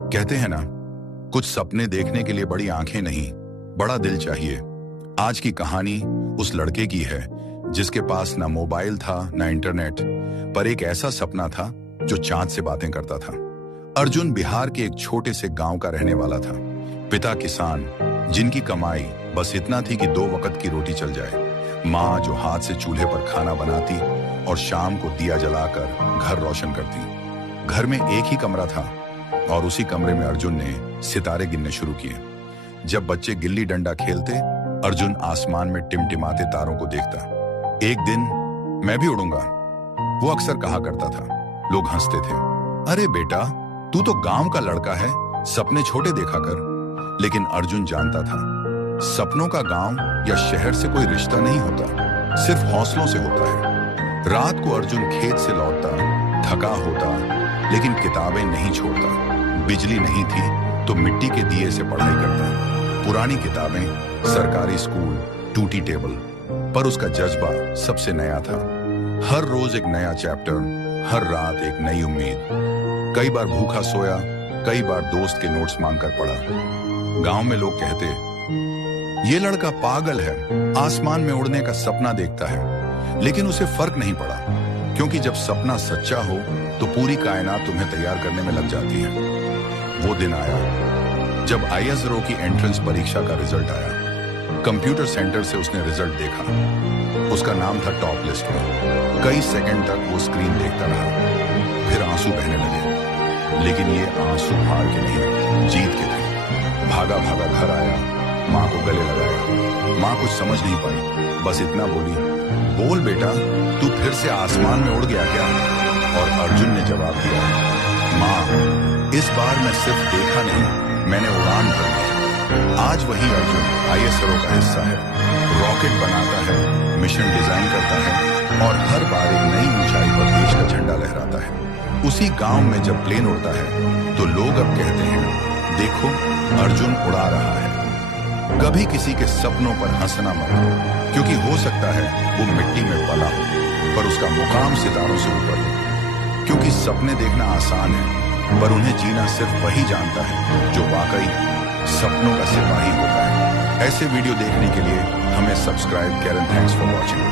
कहते हैं ना, कुछ सपने देखने के लिए बड़ी आंखें नहीं, बड़ा दिल चाहिए। आज की कहानी उस लड़के की है जिसके पास ना मोबाइल था ना इंटरनेट, पर एक ऐसा सपना था जो चांद से बातें करता था। अर्जुन बिहार के एक छोटे से गांव का रहने वाला था। पिता किसान, जिनकी कमाई बस इतना थी कि 2 वक्त की रोटी चल जाए। माँ जो हाथ से चूल्हे पर खाना बनाती और शाम को दिया जलाकर घर रोशन करती। घर में एक ही कमरा था और उसी कमरे में अर्जुन ने सितारे गिनने शुरू किए। जब बच्चे गिल्ली डंडा खेलते, अर्जुन आसमान में टिमटिमाते तारों को देखता। एक दिन मैं भी उड़ूंगा, वो अक्सर कहा करता था। लोग हंसते थे, अरे बेटा, तू तो गांव का लड़का है, सपने छोटे देखा कर। लेकिन अर्जुन जानता था, सपनों का गांव या शहर से कोई रिश्ता नहीं होता, सिर्फ हौसलों से होता है। रात को अर्जुन खेत से लौटता, थका होता, लेकिन किताबें नहीं छोड़ता। बिजली नहीं थी तो मिट्टी के दिए से पढ़ाई करता। पुरानी किताबें, सरकारी स्कूल, टूटी टेबल, पर उसका जज्बा सबसे नया था। हर रोज एक नया चैप्टर, हर रात एक नई उम्मीद। कई बार भूखा सोया, कई बार दोस्त के नोट्स मांगकर पढ़ा। गांव में लोग कहते, ये लड़का पागल है, आसमान में उड़ने का सपना देखता है। लेकिन उसे फर्क नहीं पड़ा, क्योंकि जब सपना सच्चा हो तो पूरी कायनात तुम्हें तैयार करने में लग जाती है। वो दिन आया जब ISRO की एंट्रेंस परीक्षा का रिजल्ट आया। कंप्यूटर सेंटर से उसने रिजल्ट देखा। उसका नाम था टॉप लिस्ट में। कई सेकंड तक वो स्क्रीन देखता रहा, फिर आंसू बहने लगे। लेकिन ये आंसू हार के नहीं, जीत के थे। भागा भागा घर आया, माँ को गले लगाया। माँ कुछ समझ नहीं पाई, बस इतना बोली, बोल बेटा, तू फिर से आसमान में उड़ गया क्या? और अर्जुन ने जवाब दिया, माँ, इस बार मैं सिर्फ देखा नहीं, मैंने उड़ान भर ली। आज वही अर्जुन ISRO का हिस्सा है। रॉकेट बनाता है, मिशन डिजाइन करता है और हर बार एक नई ऊंचाई पर देश का झंडा लहराता है। उसी गांव में जब प्लेन उड़ता है तो लोग अब कहते हैं, देखो, अर्जुन उड़ा रहा है। कभी किसी के सपनों पर हंसना मत, क्योंकि हो सकता है वो मिट्टी में पला हो, पर उसका मुकाम सितारों से ऊपर हो। क्योंकि सपने देखना आसान है, पर उन्हें जीना सिर्फ वही जानता है जो वाकई सपनों का सिपाही होता है। ऐसे वीडियो देखने के लिए हमें सब्सक्राइब करें। Thanks for watching.